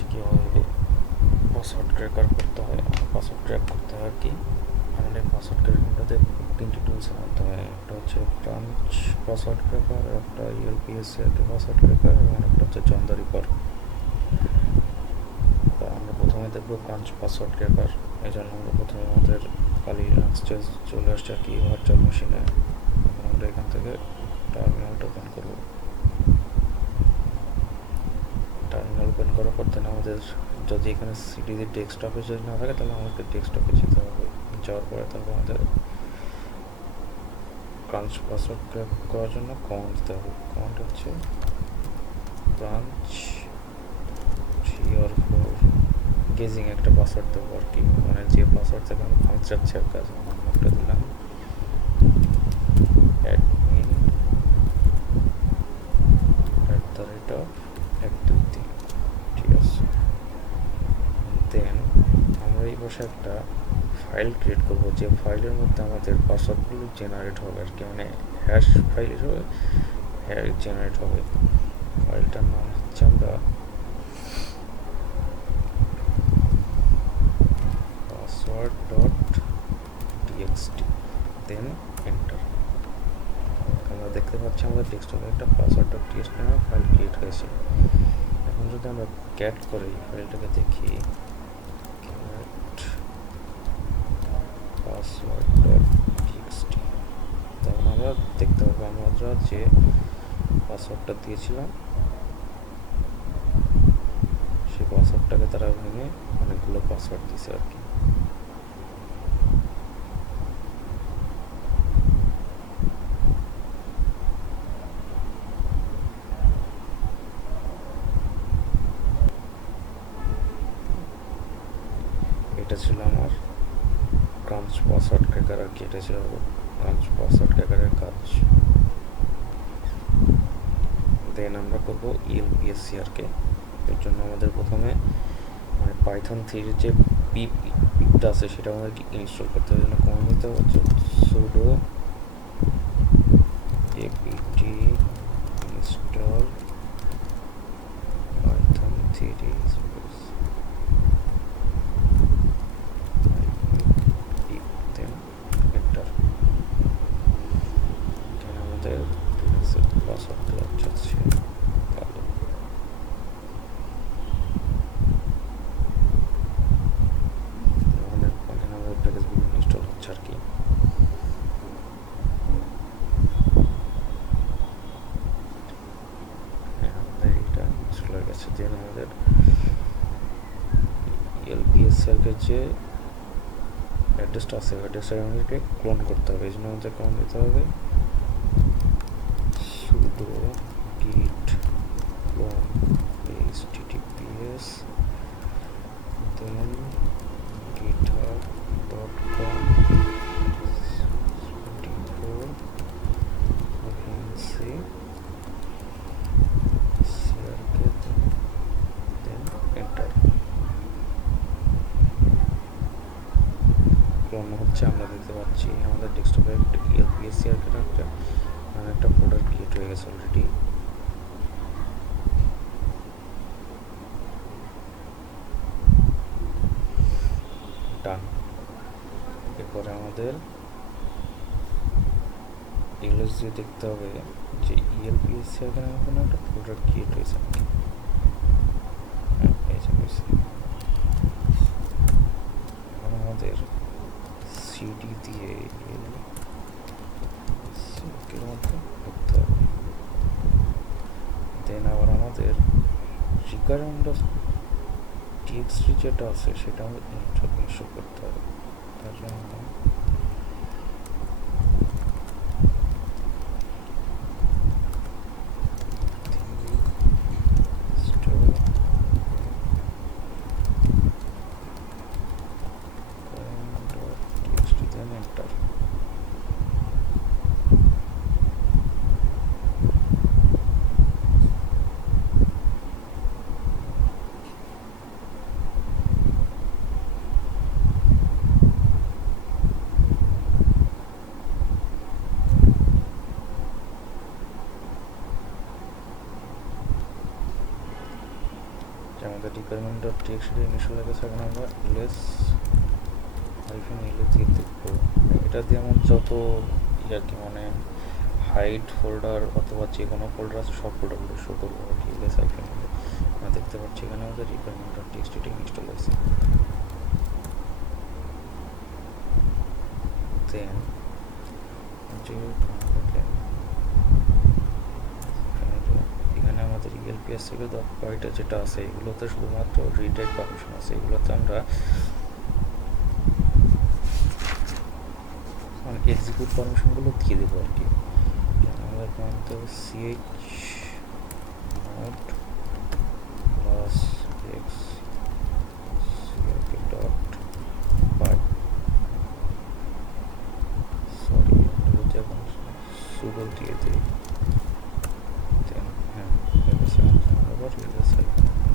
হচ্ছে কীভাবে password cracker করতে হয়, পাসওয়ার্ড ক্র্যাক করতে হয় আর কি। আমাদের পাসওয়ার্ড ক্র্যাকিংটাতে 3টি টুলসের মাধ্যমে, একটা হচ্ছে ক্রাঞ্চ পাসওয়ার্ড ক্র্যাকার, একটা ইএলপিএস পাসওয়ার্ড ক্র্যাকার, এবং একটা হচ্ছে জন দ্য রিপার। আমরা প্রথমে দেখবো ক্রাঞ্চ পাসওয়ার্ড ক্র্যাকার। এই জন্য আমরা প্রথমে আমাদের খালি স্টেজ চলে আসছে আর কি ভার্চুয়াল মেশিনে। এখন আমরা এখান থেকে টার্মিনালটা ওপেন করবো। টার্মিনাল ওপেন করার পর দেন আমাদের যদি এখানে সিডিতে ডেস্কটপে যদি না থাকে তাহলে আমাদের ডেস্কটপে যেতে হবে। যাওয়ার পরে তারপর আমাদের ক্রাঞ্চ পাসওয়ার্ড ক্র্যাক করার জন্য কমান্ড দিতে হবে। কমান্ড হচ্ছে ক্রাঞ্চ 3 or 4 গেজিং একটা পাসওয়ার্ড দেবো আর কি, মানে যে পাসওয়ার্ড থেকে আমরা ফাংশন যাচ্ছে আর কাজ। একটা দিলাম অ্যাডমিন @123, ঠিক আছে। দেন আমরা এই বসে একটা ফাইল ক্রিয়েট করবো, যে ফাইলের মধ্যে আমাদের পাসওয়ার্ডগুলো জেনারেট হবে আর কি, মানে হ্যাশ ফাইল হবে, জেনারেট হবে। ফাইলটার নাম হচ্ছে আমরা password.txt, দেন এন্টার। আমরা দেখতে পাচ্ছি আমাদের ডেস্কটপে একটা password.txt নামে ফাইল ক্রিয়েট হয়েছে। এখন যদি আমরা ক্যাট করি ফাইলটাকে দেখি, password.txt, তখন আমরা দেখতে পাবো আমরা যে পাসওয়ার্ডটা দিয়েছিলাম সেই পাসওয়ার্ডটাকে তারা ভেঙে অনেকগুলো পাসওয়ার্ড দিয়েছে আর কি। এটা ছিল আমার ক্রাঞ্চ পাসওয়ার্ড ক্র্যাকার আর কি, এটা ছিল ক্রাঞ্চ পাসওয়ার্ড ক্র্যাকারের কাজ। দেন আমরা করবো ইএলপিএসসিআরকে। এর জন্য আমাদের প্রথমে মানে পাইথন 3 যে পিপটা আছে সেটা আমাদেরকে ইনস্টল করতে হবে। জন্য কমান্ড দিতে হচ্ছে sudo apt install python 3 দেন এন্টার। আমাদের পাসওয়ার্ড দেওয়া যাচ্ছে ভালো। আমাদের প্যাকেজগুলো ইনস্টল হচ্ছে আর কি। হ্যাঁ, আমাদের এটা ইনস্টল হয়ে গেছে। দেন আমাদের এলপিএসআরকে যে অ্যাড্রেসটা আছে অ্যাড্রেসটা আমাদেরকে ক্লোন করতে হবে। এই জন্য আমাদের কমান্ড দিতে হবে sudo git clone https then clone হচ্ছে। আমরা দেখতে পাচ্ছি আমাদের ডেস্কটপে একটা ইএলপিএসসিআরকে একটা ফোল্ডার ক্রিয়েট হয়ে গেছে অলরেডি। ডান। এরপরে আমাদের এলএস দিয়ে দেখতে হবে যে ইএলপিএসসিআরকে নামে কোনো একটা ফোল্ডার ক্রিয়েট হয়েছে নাকি। এখন আমাদের সিডি দিয়ে করতে হবে। দেন আবার আমাদের রিকোয়ারমেন্ট অফ টিএক্সটি যেটা আছে সেটা আমাদের ইনস্টল করতে হবে। তার জন্য রিকোয়ারমেন্ট ডট টিএক্সটি ইনিশিয়াল হয়ে গেছে। এখন আমরা লেস হাইফেন এলে দিয়ে দেখবো। এটা দিয়ে আমার যত আর কি মানে হাইড ফোল্ডার অথবা যে কোনো ফোল্ডার আছে সব ফোল্ডারগুলো শো করবো আর কি লেস হাইফেন এলে। আমরা দেখতে পাচ্ছি এখানে আমাদের রিকোয়ারমেন্ট ডট টিএক্সটি ইনস্টল হয়েছে। দেন এখানে আমাদের ELPSCL ডট পাইটা যেটা আছে এগুলোতে শুধুমাত্র রিডাইরেক্ট পারমিশন আছে, এগুলোতে আমরা মানে এক্সিকিউট পারমিশনগুলো দিয়ে দেবো আর কি। আমাদের command CH note plus x dot py, sorry যদি এখন সুডো দিয়ে দিই দেন হ্যাঁ হয়ে গেছে। আবার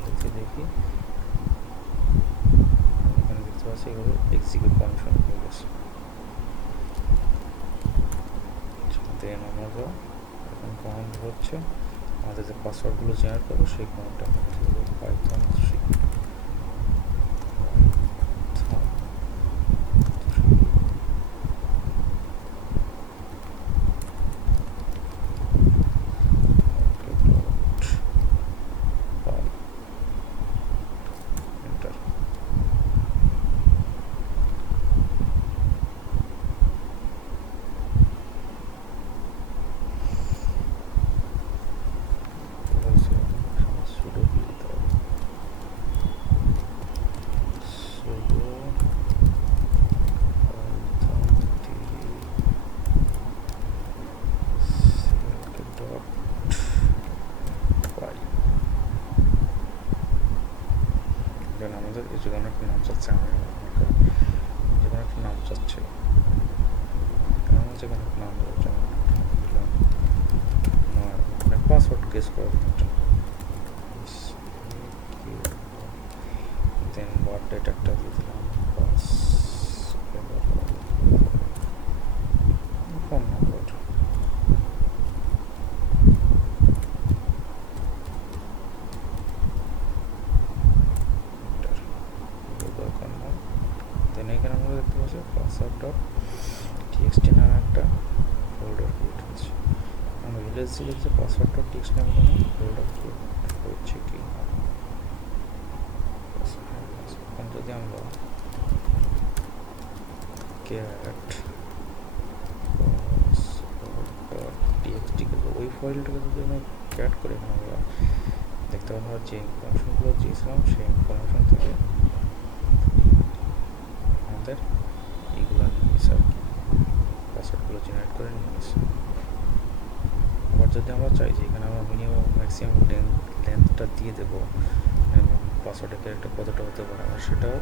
লিখে দেখি এখানে দেখতে পাচ্ছি এগুলো এক্সিকিউট পারমিশন হয়ে গেছে। দেন আমরা এখন কমান্ড হচ্ছে আমাদের যে পাসওয়ার্ডগুলো জেনারেট করবো সেই কমান্ডটা পাইথন 3 আমাদের যে কোনো একটা নাম চাচ্ছে, আমি যে কোনো একটা নাম চাচ্ছে, যে কোনো একটা নাম দিলাম পাসওয়ার্ড গেস করার জন্য। দেন বার্থ ডেট একটা দিয়ে দিলাম, ফোন নাম্বার দরকার নয়। দেন এখানে আমরা দেখতে পাচ্ছি পাসওয়ার্ড ডট টিএক্সটি নামে একটা ফোল্ডার ক্রিয়েট হচ্ছে। আমরা ভিলেজ লিখছে পাসওয়ার্ড ডট টিএক্সটি নামে কোনো ফোল্ডার ক্রিয়েট হচ্ছে কি না। এখন যদি আমরা ক্যাট টিএক্সটি করবো, ওই ফাইলটাকে যদি আমরা ক্যাট করি এখানে আমরা দেখতে পাবো যে ইনফরমেশনগুলো দিয়েছিলাম সেই ইনফরমেশন থেকে আমাদের এইগুলো নিয়েছে আর কি, পাসওয়ার্ডগুলো জেনারেট করে নিয়েছে। আবার যদি আমরা চাই যে এখানে আমরা মিনিমাম ম্যাক্সিমাম লেন্থটা দিয়ে দেবো, পাসওয়ার্ডের ক্যারেক্টার কতটা হতে পারে আমরা সেটাও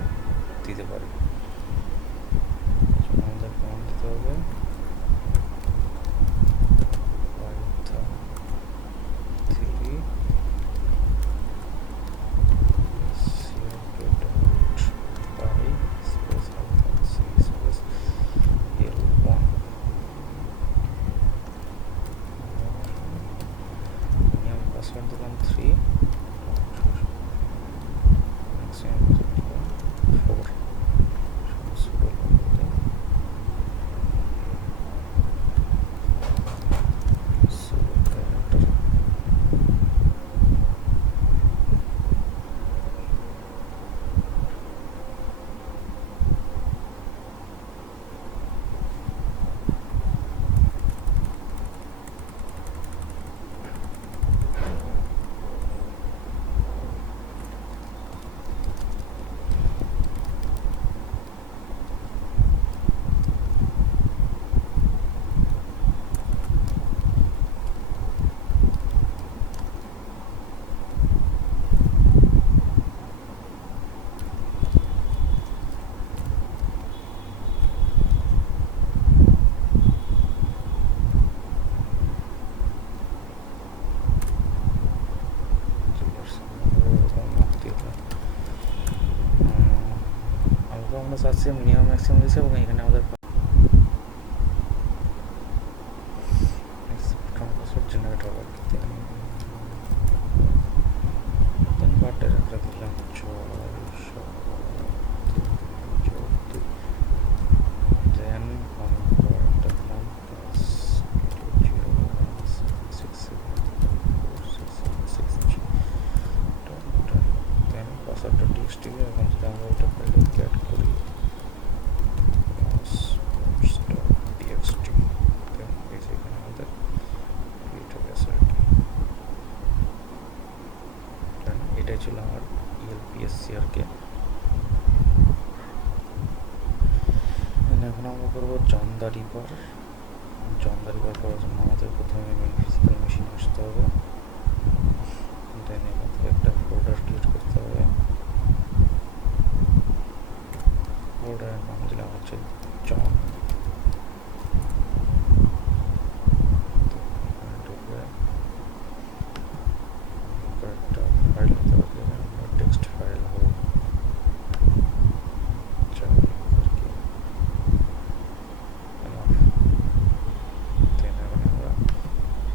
দিতে পারি। আমাদের কমান্ড দিতে হবে পাসওয়ার্ড দিলাম 3, ম্যাক্সিমাম 4, আমরা চাচ্ছি মিনিমাম ম্যাক্সিমাম দিয়েছে এবং এখানে আমাদের পাসওয়ার্ড জেনারেট হবে। দেন বার্থডে একটা দিলাম 14 এখন আমরা করবো জন্দা রিভার করার জন্য আমাদের প্রথমে মেন ফিজিক্যাল মেশিন আসতে হবে, দেন এখান থেকে একটা ফোল্ডার ক্রিয়েট করতে হবে। ফোল্ডারের নাম দিলাম হচ্ছে জন। একটা ফাইল নিতে হবে, আমরা টেক্সট ফাইল হবে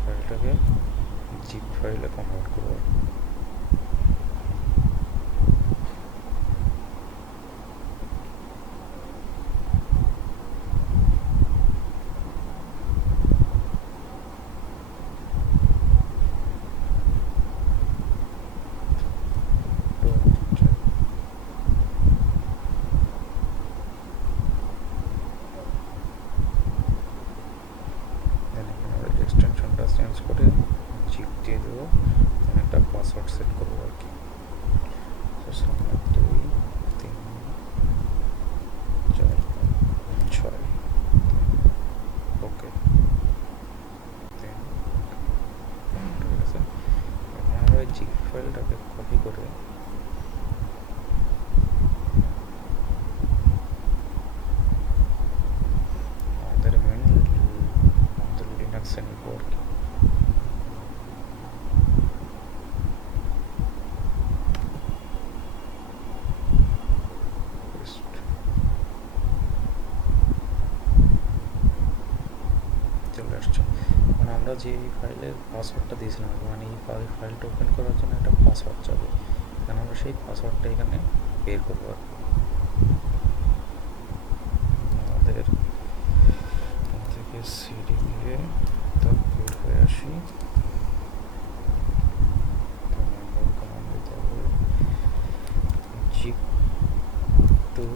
ফাইলটাকে জিপ ফাইলে কনভার্ট করবো। এক্সটেনশনটা চেঞ্জ করে জিপ দিয়ে দেবো, একটা পাসওয়ার্ড সেট করবো আর কি। 2 3 4 5 6। ওকে, ঠিক আছে। এখন আমরা ওই জিপ ফাইলটাকে কপি করে আমাদের লিনাক্সে নিব আর কি। চলে আসছে। মানে আমরা যে ফাইলের পাসওয়ার্ডটা দিয়েছিলাম, মানে এই ফাইলটা ওপেন করার জন্য একটা পাসওয়ার্ড যাবে, কারণ আমরা সেই পাসওয়ার্ডটা এখানে বের করবো আর আমাদের থেকে সিডি দিয়ে তা বের হয়ে আসি। কমান্ড দিতে হবে জিপ টু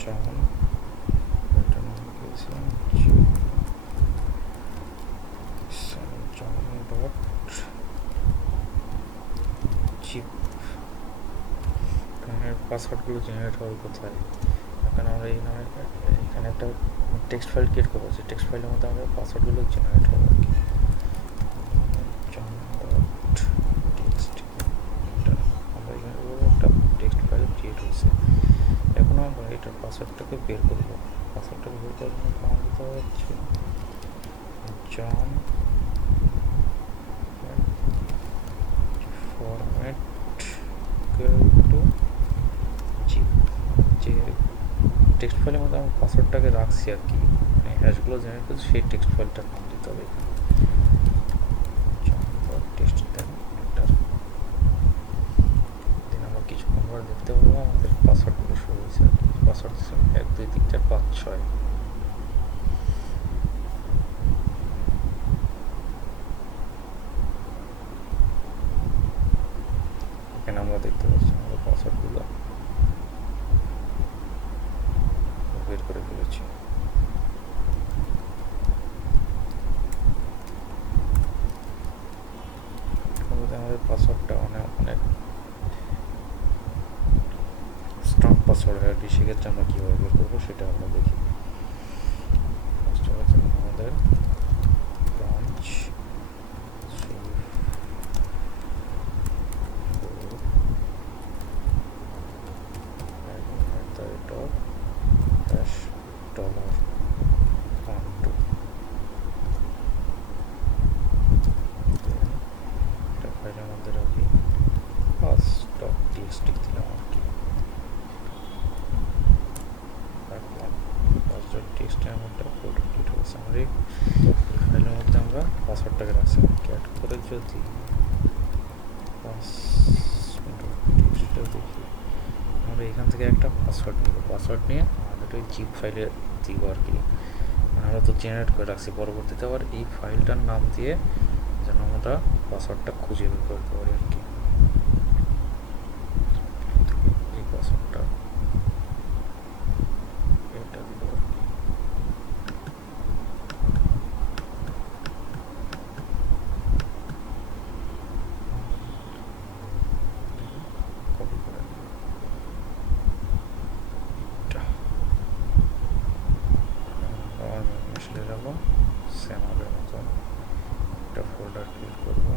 জন, এটা নাম দিয়েছিলাম জিপ। পাসওয়ার্ডগুলো জেনারেট হবে কোথায়? এখন আমরা এই নামে এখানে একটা টেক্সট ফাইল ক্রিয়েট করবো, যে টেক্সট ফাইলের মধ্যে আমাদের পাসওয়ার্ডগুলো জেনারেট হবে আর কি। আমরা এখানে একটা টেক্সট ফাইল ক্রিয়েট হয়েছে। এখন আমরা এটার পাসওয়ার্ডটাকে বের করবো। পাসওয়ার্ডটাকে বের করার জন্য কমান্ড দিতে হচ্ছে জন ফরম্যাট টু জিপ। যে টেক্সট ফাইলের মধ্যে আমরা পাসওয়ার্ডটাকে রাখছি আর কি, মানে হ্যাশগুলো জেনারেট করছি, সেই টেক্সট ফাইলটার নাম দিতে হবে এখানে। টেক্সট দেন এন্টার। দেন আমরা কিছুক্ষণ পর দেখতে পাবো আমাদের পাসওয়ার্ডগুলো শুরু হয়েছে আর কি। পাসওয়ার্ড দিচ্ছি 1 2 3 4 5 6। এখানে আমরা দেখতে পাচ্ছি আমাদের পাসওয়ার্ডগুলো বের করে ফেলেছি। আমাদের পাসওয়ার্ডটা অনেক স্ট্রং পাসওয়ার্ড হয় আর কি, সেক্ষেত্রে আমরা কীভাবে বের করবো সেটা আমরা দেখি। আমাদের ব্রাঞ্চ দিলাম আর কি। টেক্সটের মধ্যে ফোল্ডার ক্রিয়েট হয়েছে। আমরা এই ফাইলের মধ্যে আমরা পাসওয়ার্ডটাকে রাখছি ক্যাট করে। যদি টেক্সটটা দেখি, আমরা এখান থেকে একটা পাসওয়ার্ড নিব। পাসওয়ার্ড নিয়ে আমাদের ওই জিপ ফাইলে দিব আর কি। আমরা তো জেনারেট করে রাখছি, পরবর্তীতে আবার এই ফাইলটার নাম দিয়ে যেন আমরা পাসওয়ার্ডটা খুঁজে বের করতে পারি আর কি। এই পাসওয়ার্ডটা এটা দিব আর কি। কপি করে ফোল্ডার ক্রিয়েট করবো।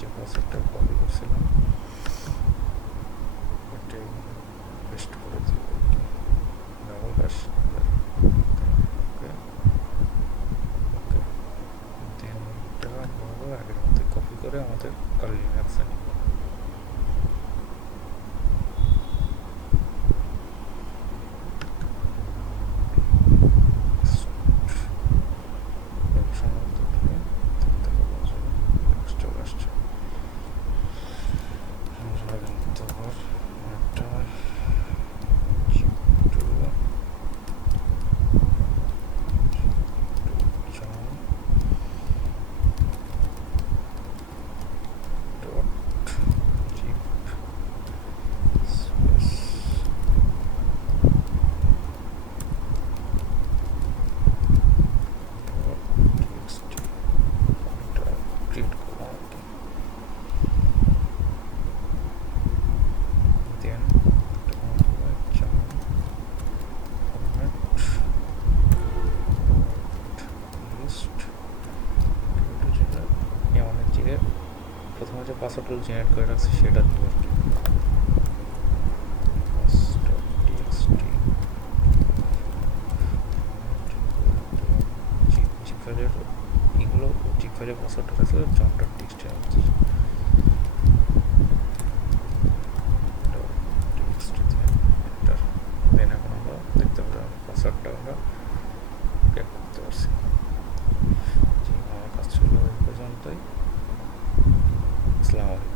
যে পাসওয়ার্ডটা কপি করছিলাম এটাই পেস্ট করে দিব, ডাবল ব্যাশ ওকে ওকে। দেন এটা আমরা আগের মধ্যে কপি করে আমাদের কালি লিনাক্সে নিব। প্রথমে যে পাসওয়ার্ডগুলো জেনারেট করে রাখছি সেটা দিব আর কি। জিপ ফাইলের এগুলো জিপ ফাইলের পাসওয়ার্ডটা রাখলে jon.txt দেন এখন আমরা দেখতে পাবো পাসওয়ার্ডটা আমরা ক্রিয়েট করতে পারছি। আমার কাজ ছিল এই পর্যন্তই। আসসালামু আলাইকুম।